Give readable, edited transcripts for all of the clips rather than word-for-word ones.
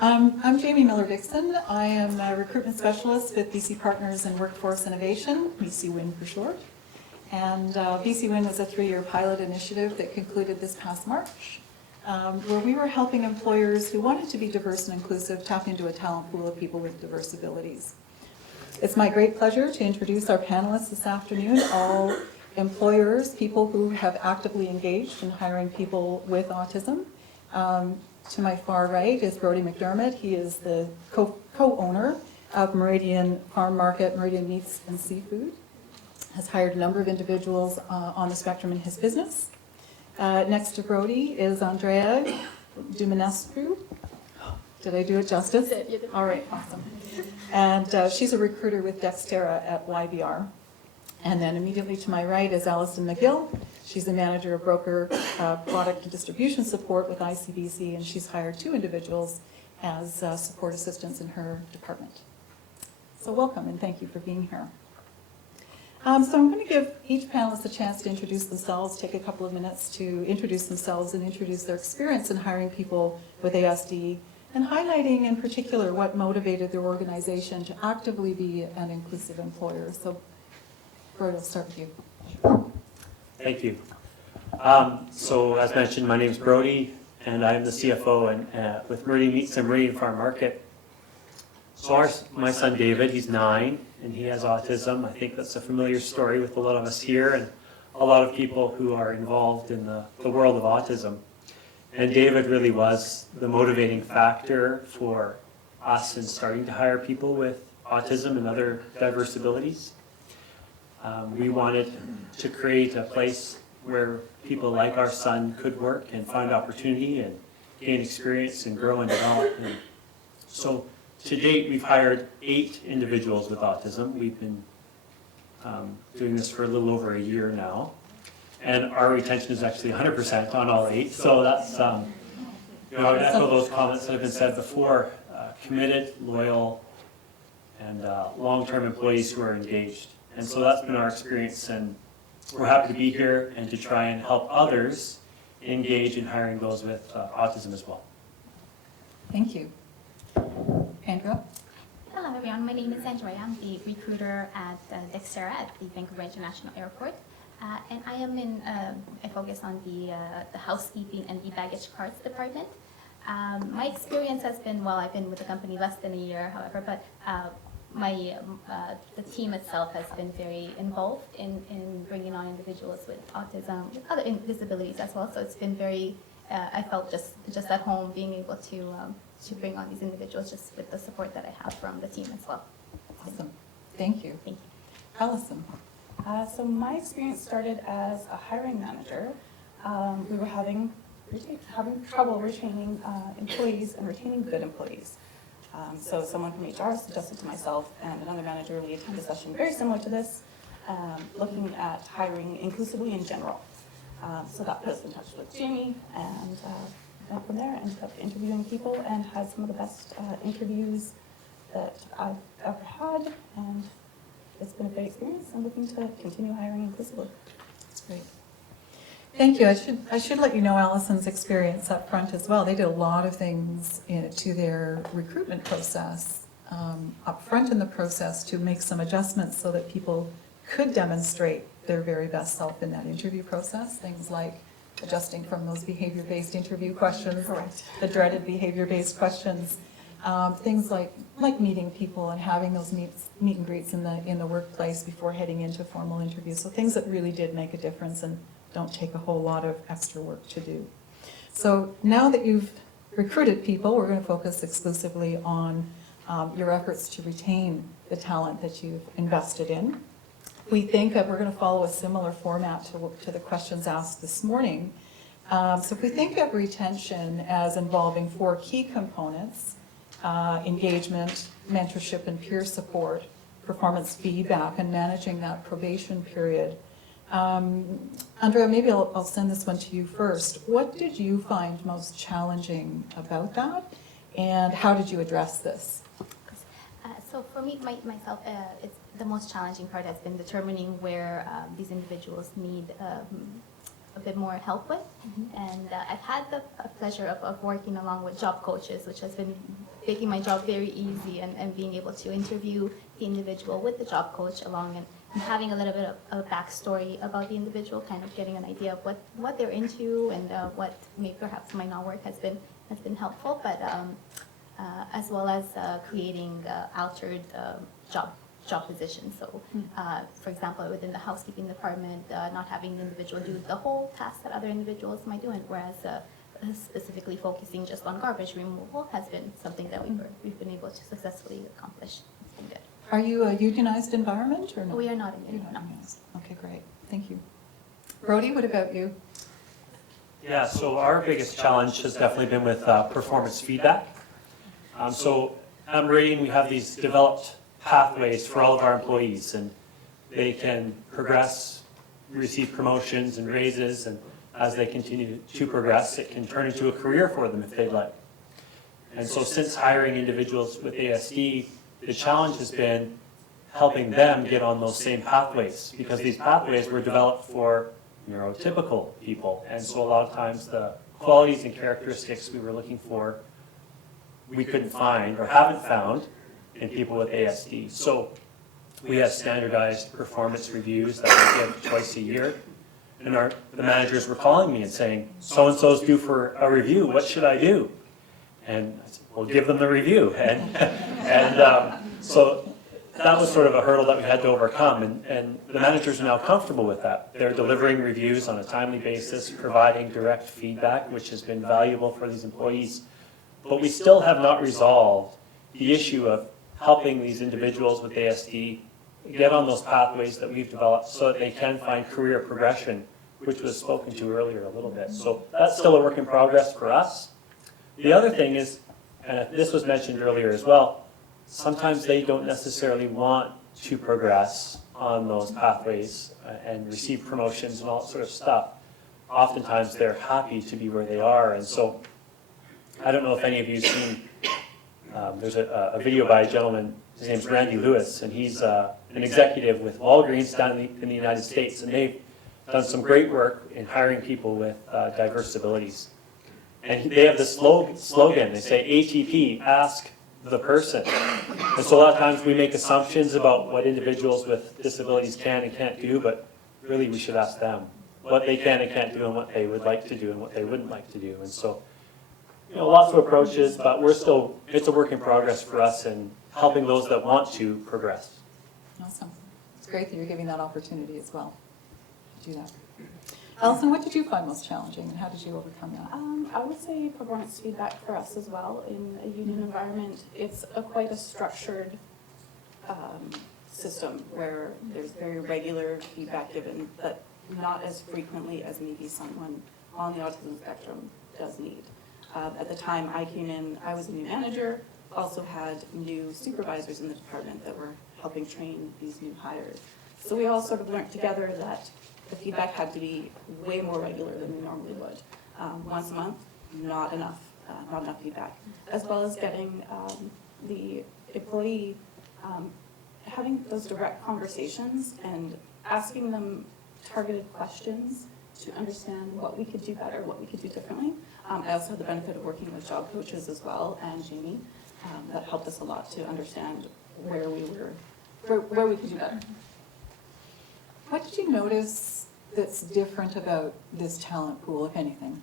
I'm Jamie Miller-Dixon. I am a recruitment specialist with BC Partners in Workforce Innovation, BC WIN for short. And BC WIN was a 3-year pilot initiative that concluded this past March, where we were helping employers who wanted to be diverse and inclusive tap into a talent pool of people with diverse abilities. It's my great pleasure to introduce our panelists this afternoon, all employers, people who have actively engaged in hiring people with autism. To my far right is Brody McDermott. He is the co-owner of Meridian Farm Market, Meridian Meats and Seafood. Has hired a number of individuals on the spectrum in his business. Next to Brody is Andrea Duminescu. Did I do it justice? You did. All right, awesome. And she's a recruiter with Dexterra at YBR. And then immediately to my right is Allison McGill. She's the manager of broker product and distribution support with ICBC, and she's hired 2 individuals as support assistants in her department. So welcome and thank you for being here. So I'm going to give each panelist a chance to introduce themselves, take a couple of minutes to introduce themselves and introduce their experience in hiring people with ASD, and highlighting in particular what motivated their organization to actively be an inclusive employer. So Brody, I'll start with you. Thank you. So as mentioned, my name is Brody, and I'm the CFO with Meridian Meats and Meridian Farm Market. So my son David, he's 9, and he has autism. I think that's a familiar story with a lot of us here and a lot of people who are involved in the world of autism. And David really was the motivating factor for us in starting to hire people with autism and other diverse abilities. We wanted to create a place where people like our son could work and find opportunity and gain experience and grow and develop. And so to date, we've hired 8 individuals with autism. We've been doing this for a little over a year now. And our retention is actually 100% on all 8. So that's, I would echo those comments that have been said before, committed, loyal, and long-term employees who are engaged. And so that's been our experience, and we're happy to be here and to try and help others engage in hiring those with autism as well. Thank you. Andrea? Hello everyone, my name is Andrea. I'm the recruiter at Dexterra at the Vancouver International Airport. And I am I focus on the housekeeping and the baggage carts department. My experience has been, well, I've been with the company less than a year, however, but the team itself has been very involved in bringing on individuals with autism, with other disabilities as well. So it's been very, I felt just at home being able to bring on these individuals just with the support that I have from the team as well. Awesome. Thank you. Thank you. Allison? So my experience started as a hiring manager. We were having trouble retaining employees and retaining good employees. So someone from HR suggested to myself and another manager, we attended a session very similar to this, looking at hiring inclusively in general. So that put us in touch with Jamie, and went from there, ended up interviewing people and had some of the best interviews that I've ever had, and it's been a great experience. I'm looking to continue hiring inclusively. That's great. Thank you. I should let you know Allison's experience up front as well. They did a lot of things to their recruitment process up front in the process to make some adjustments so that people could demonstrate their very best self in that interview process. Things like adjusting from those behavior-based interview questions, Correct. the dreaded behavior-based questions, things like meeting people and having those meet and greets in the workplace before heading into formal interviews. So things that really did make a difference and don't take a whole lot of extra work to do. So now that you've recruited people, we're going to focus exclusively on your efforts to retain the talent that you've invested in. We think that we're going to follow a similar format to the questions asked this morning. So if we think of retention as involving 4 key components, engagement, mentorship and peer support, performance feedback, and managing that probation period. Andrea, maybe I'll send this one to you first. What did you find most challenging about that, and how did you address this? So for me, myself, it's the most challenging part has been determining where these individuals need a bit more help with. Mm-hmm. And I've had the pleasure of working along with job coaches, which has been making my job very easy and being able to interview the individual with the job coach along and having a little bit of a backstory about the individual, kind of getting an idea of what they're into and what maybe perhaps might not work has been helpful, but as well as creating altered job positions. So, for example, within the housekeeping department, not having the individual do the whole task that other individuals might do, and whereas specifically focusing just on garbage removal has been something that we've been able to successfully accomplish. It's been good. Are you a unionized environment or no? We are not in You're it, not no. unionized. Okay, great. Thank you. Brody, what about you? Yeah, so our biggest challenge has definitely been with performance feedback. So at Meridian, we have these developed pathways for all of our employees, and they can progress, receive promotions and raises, and as they continue to progress, it can turn into a career for them if they'd like. And so since hiring individuals with ASD, the challenge has been helping them get on those same pathways, because these pathways were developed for neurotypical people. And so a lot of times the qualities and characteristics we were looking for, we couldn't find or haven't found in people with ASD. So we have standardized performance reviews that we give twice a year. And the managers were calling me and saying, so-and-so's due for a review, what should I do? And I said, well, give them the review. So that was sort of a hurdle that we had to overcome, and the managers are now comfortable with that. They're delivering reviews on a timely basis, providing direct feedback, which has been valuable for these employees. But we still have not resolved the issue of helping these individuals with ASD get on those pathways that we've developed so that they can find career progression, which was spoken to earlier a little bit. So that's still a work in progress for us. The other thing is, and this was mentioned earlier as well, sometimes they don't necessarily want to progress on those pathways and receive promotions and all that sort of stuff. Oftentimes they're happy to be where they are, and so I don't know if any of you have seen, there's a video by a gentleman, his name's Randy Lewis, and he's an executive with Walgreens down in the United States, and they've done some great work in hiring people with diverse abilities. And they have this slogan, they say, ATP, ask the person. And so a lot of times we make assumptions about what individuals with disabilities can and can't do, but really we should ask them what they can and can't do and what they would like to do and what they wouldn't like to do. And so, lots of approaches, but it's a work in progress for us in helping those that want to progress. Awesome. It's great that you're giving that opportunity as well to do that. Allison, what did you find most challenging, and how did you overcome that? I would say performance feedback for us as well. In a union environment, it's quite a structured system where there's very regular feedback given, but not as frequently as maybe someone on the autism spectrum does need. At the time I came in, I was a new manager, also had new supervisors in the department that were helping train these new hires. So we all sort of learned together that the feedback had to be way more regular than we normally would. Once a month, not enough feedback. As well as getting the employee, having those direct conversations and asking them targeted questions to understand what we could do better, what we could do differently. I also had the benefit of working with job coaches as well, and Jamie. That helped us a lot to understand where we could do better. What did you notice that's different about this talent pool, if anything?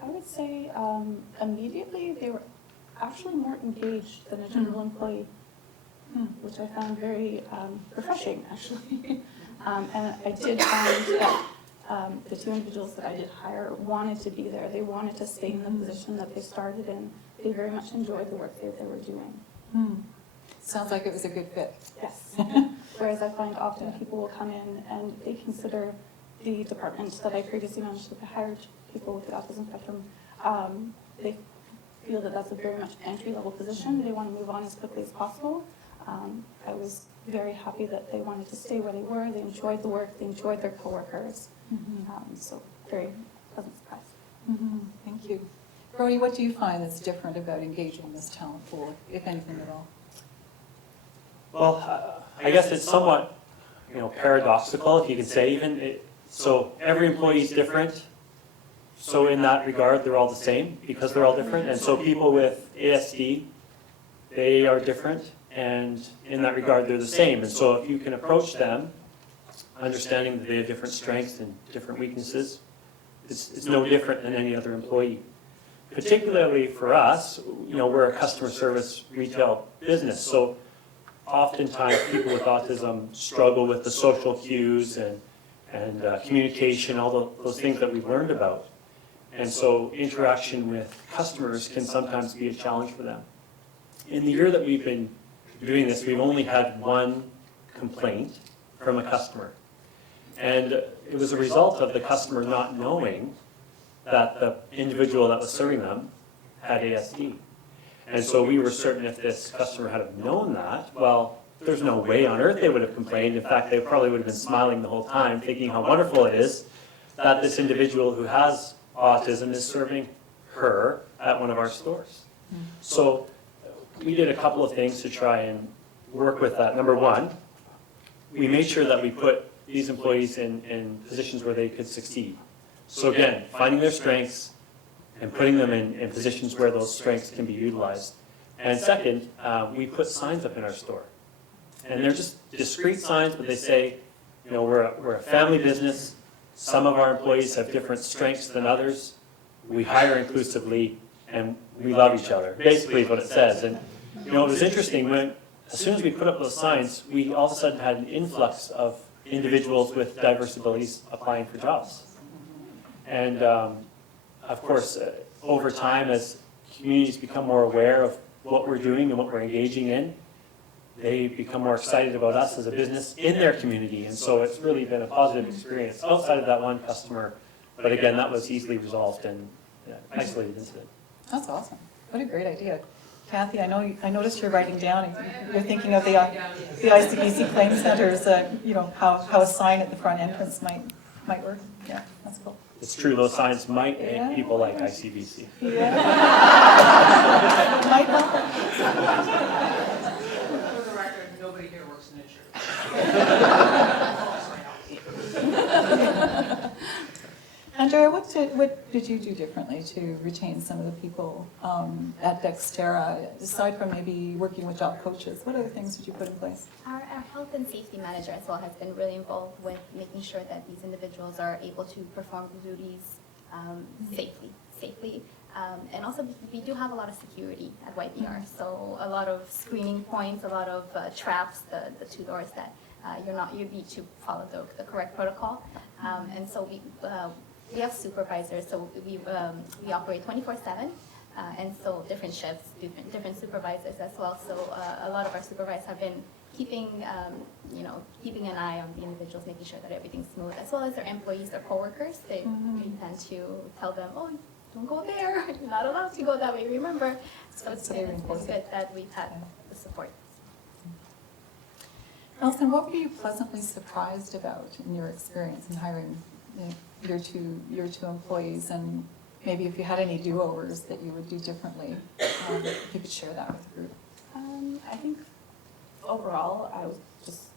I would say immediately they were actually more engaged than a general employee, which I found very refreshing, actually. And I did find that the two individuals that I did hire wanted to be there. They wanted to stay in the position that they started in. They very much enjoyed the work that they were doing. Sounds like it was a good fit. Yes. Whereas I find often people will come in and they consider the department that I previously managed to hire people with the autism spectrum, they feel that that's a very much entry-level position. They want to move on as quickly as possible. I was very happy that they wanted to stay where they were. They enjoyed the work. They enjoyed their coworkers. So very pleasant surprise. Thank you. Brody, what do you find that's different about engaging this talent pool, if anything at all? Well, I guess it's somewhat, paradoxical, if you could say even. So every employee is different. So in that regard, they're all the same because they're all different. And so people with ASD, they are different. And in that regard, they're the same. And so if you can approach them, understanding that they have different strengths and different weaknesses, it's no different than any other employee. Particularly for us, we're a customer service retail business. So oftentimes people with autism struggle with the social cues and communication, all those things that we've learned about. And so interaction with customers can sometimes be a challenge for them. In the year that we've been doing this, we've only had one complaint from a customer. And it was a result of the customer not knowing that the individual that was serving them had ASD. And so we were certain if this customer had have known that, well, there's no way on earth they would have complained. In fact, they probably would have been smiling the whole time, thinking how wonderful it is that this individual who has autism is serving her at one of our stores. So we did a couple of things to try and work with that. Number one, we made sure that we put these employees in positions where they could succeed. So again, finding their strengths and putting them in positions where those strengths can be utilized. And second, we put signs up in our store. And they're just discrete signs, but they say, we're a family business. Some of our employees have different strengths than others. We hire inclusively, and we love each other. Basically is what it says. And it was interesting, as soon as we put up those signs, we all of a sudden had an influx of individuals with diverse abilities applying for jobs. And of course, over time, as communities become more aware of what we're doing and what we're engaging in, they become more excited about us as a business in their community. And so it's really been a positive experience outside of that one customer. But again, that was easily resolved and isolated incident. That's awesome. What a great idea. Kathy, I noticed you're writing down, and you're thinking of the ICBC claim centers, how a sign at the front entrance might work. Yeah, that's cool. It's true, those signs might make people like ICBC. Yeah. Might help. For the record, nobody here works in insurance. Andrea, what did you do differently to retain some of the people at Dexterra, aside from maybe working with job coaches? What other things did you put in place? Our health and safety manager as well has been really involved with making sure that these individuals are able to perform the duties safely. And also we do have a lot of security at YBR, so a lot of screening points, a lot of traps, the two doors that you need to follow the correct protocol. And so we have supervisors, so we operate 24/7. And so different shifts, different supervisors as well. So a lot of our supervisors have been keeping an eye on the individuals, making sure that everything's smooth, as well as their employees, their coworkers. We tend to tell them, oh, don't go there. You're not allowed to go that way. Remember. So it's good that we've had the support. Allison, what were you pleasantly surprised about in your experience in hiring your two employees, and maybe if you had any do-overs that you would do differently, if you could share that with the group? I think overall, I was just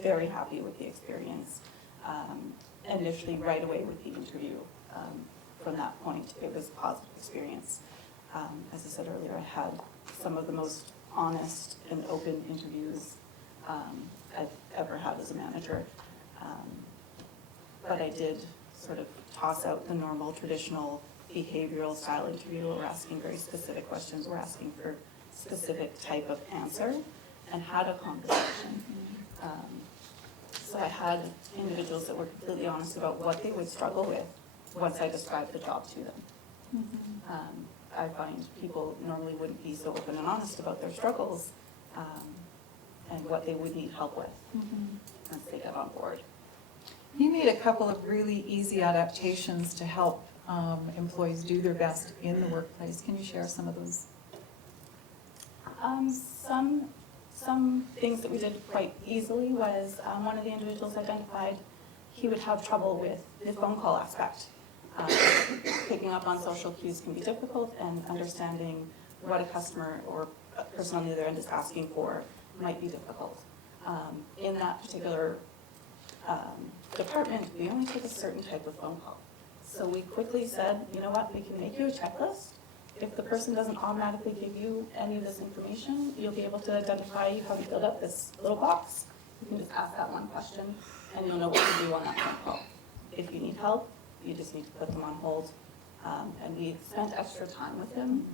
very happy with the experience. Initially, right away with the interview, from that point, it was a positive experience. As I said earlier, I had some of the most honest and open interviews I've ever had as a manager. But I did sort of toss out the normal, traditional behavioral style interview. We're asking very specific questions. We're asking for specific type of answer, and had a conversation. So I had individuals that were completely honest about what they would struggle with once I described the job to them. I find people normally wouldn't be so open and honest about their struggles and what they would need help with once they get on board. You made a couple of really easy adaptations to help employees do their best in the workplace. Can you share some of those? Some things that we did quite easily was one of the individuals identified he would have trouble with the phone call aspect. Picking up on social cues can be difficult, and understanding what a customer or a person on the other end is asking for might be difficult. In that particular department, we only take a certain type of phone call. So we quickly said, you know what, we can make you a checklist. If the person doesn't automatically give you any of this information, you'll be able to identify you having filled out this little box. You can just ask that one question, and you'll know what to do on that phone call. If you need help, you just need to put them on hold. And we spent extra time with him,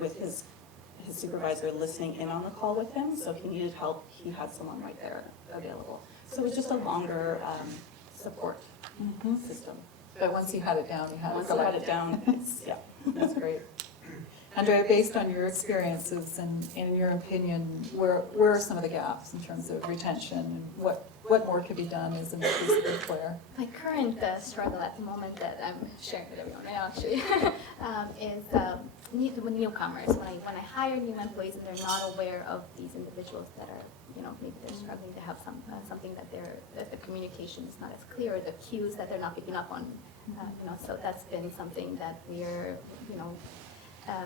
with his supervisor listening in on the call with him. So if he needed help, he had someone right there available. So it was just a longer support system. But once you had it down, you had it Once you had collected. it down, it's, yeah. That's great. Andrea, based on your experiences and in your opinion, where are some of the gaps in terms of retention, and what more could be done as an inclusive employer? My current struggle at the moment that I'm sharing with everyone now actually is with newcomers. When I hire new employees and they're not aware of these individuals that are, maybe they're struggling to have something that the communication is not as clear, or the cues that they're not picking up on. So that's been something that we're,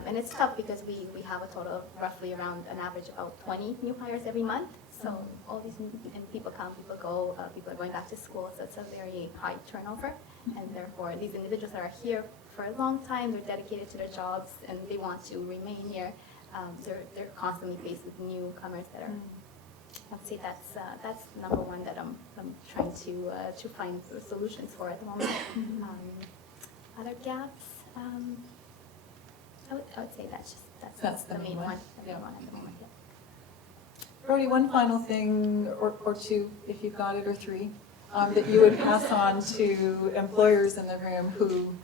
and it's tough because we have a total of roughly around an average about 20 new hires every month. So all these new people come, people go, people are going back to school, so it's a very high turnover. And therefore, these individuals that are here for a long time, they're dedicated to their jobs, and they want to remain here. They're constantly faced with newcomers that are. I'd say that's number one that I'm trying to find solutions for at the moment. Other gaps, I would say that's the main one. The main one at the moment. Yeah. Brody, one final thing, or two, if you've got it, or three, that you would pass on to employers in the room who,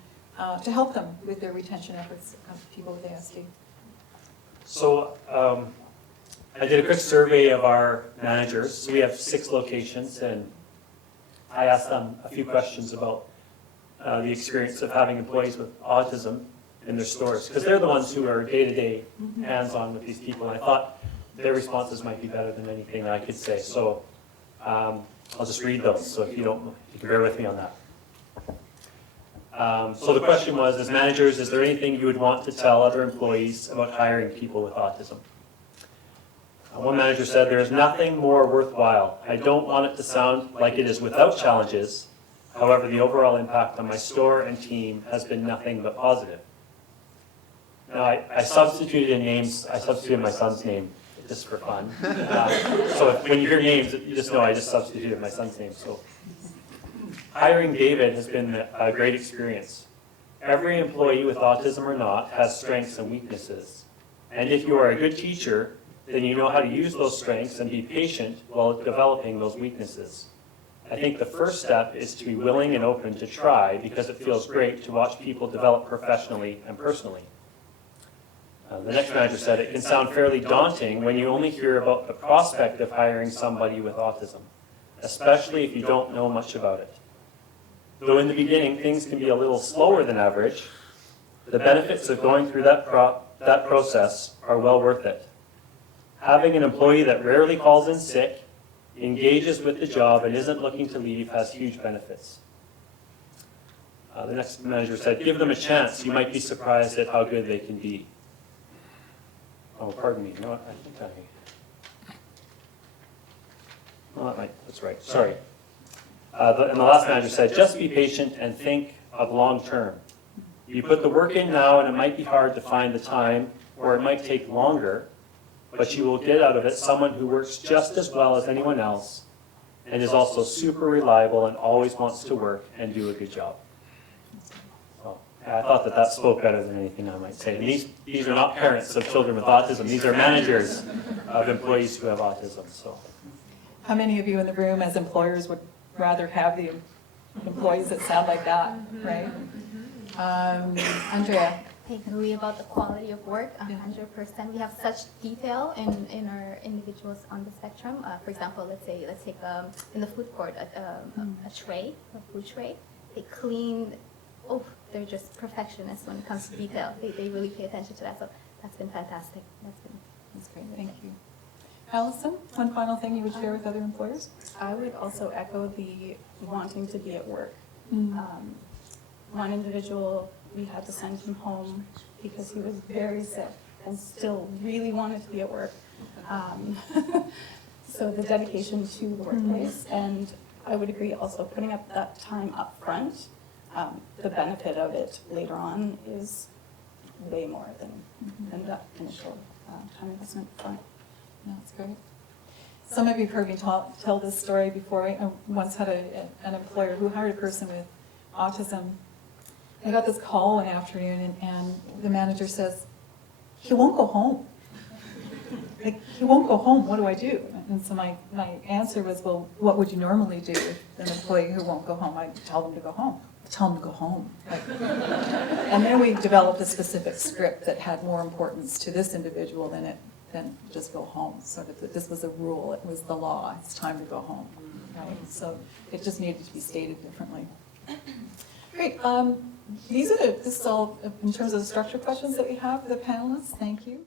to help them with their retention efforts of people with ASD. So I did a quick survey of our managers. So we have 6 locations, and I asked them a few questions about the experience of having employees with autism in their stores, because they're the ones who are day-to-day hands-on with these people, and I thought their responses might be better than anything I could say. So I'll just read those, so if you can bear with me on that. So the question was, as managers, is there anything you would want to tell other employees about hiring people with autism? One manager said, there is nothing more worthwhile. I don't want it to sound like it is without challenges. However, the overall impact on my store and team has been nothing but positive. Now, I substituted in names. I substituted my son's name just for fun. So when you hear names, you just know I just substituted my son's name. So hiring David has been a great experience. Every employee with autism or not has strengths and weaknesses. And if you are a good teacher, then you know how to use those strengths and be patient while developing those weaknesses. I think the first step is to be willing and open to try, because it feels great to watch people develop professionally and personally. The next manager said, it can sound fairly daunting when you only hear about the prospect of hiring somebody with autism, especially if you don't know much about it. Though in the beginning things can be a little slower than average, the benefits of going through that process are well worth it. Having an employee that rarely calls in sick, engages with the job, and isn't looking to leave has huge benefits. The next manager said, give them a chance. You might be surprised at how good they can be. Oh, pardon me. No, I think that's right. Sorry. And the last manager said, just be patient and think of long term. You put the work in now, and it might be hard to find the time, or it might take longer, but you will get out of it someone who works just as well as anyone else and is also super reliable and always wants to work and do a good job. So, I thought that spoke better than anything I might say. And these are not parents of children with autism. These are managers of employees who have autism. So, How many of you in the room as employers would rather have the employees that sound like that, right? Andrea? I agree about the quality of work, 100%. We have such detail in our individuals on the spectrum. For example, let's take in the food court, a food tray. They clean, they're just perfectionists when it comes to detail. They really pay attention to that, so that's been fantastic. That's great, thank you. Allison, one final thing you would share with other employers? I would also echo the wanting to be at work. One individual, we had to send him home because he was very sick and still really wanted to be at work. So the dedication to the workplace, and I would agree also, putting up that time up front, the benefit of it later on is way more than that initial time investment front. No, that's great. Some of you have heard me tell this story before. I once had an employer who hired a person with autism. I got this call one afternoon, and the manager says, "He won't go home." Like, he won't go home, what do I do? And so my answer was, well, what would you normally do with an employee who won't go home? I tell them to go home. Tell them to go home. Like, and then we developed a specific script that had more importance to this individual than just go home. Sort of, this was a rule, it was the law, it's time to go home, right? So it just needed to be stated differently. Great, this is all in terms of the structure questions that we have for the panelists, thank you.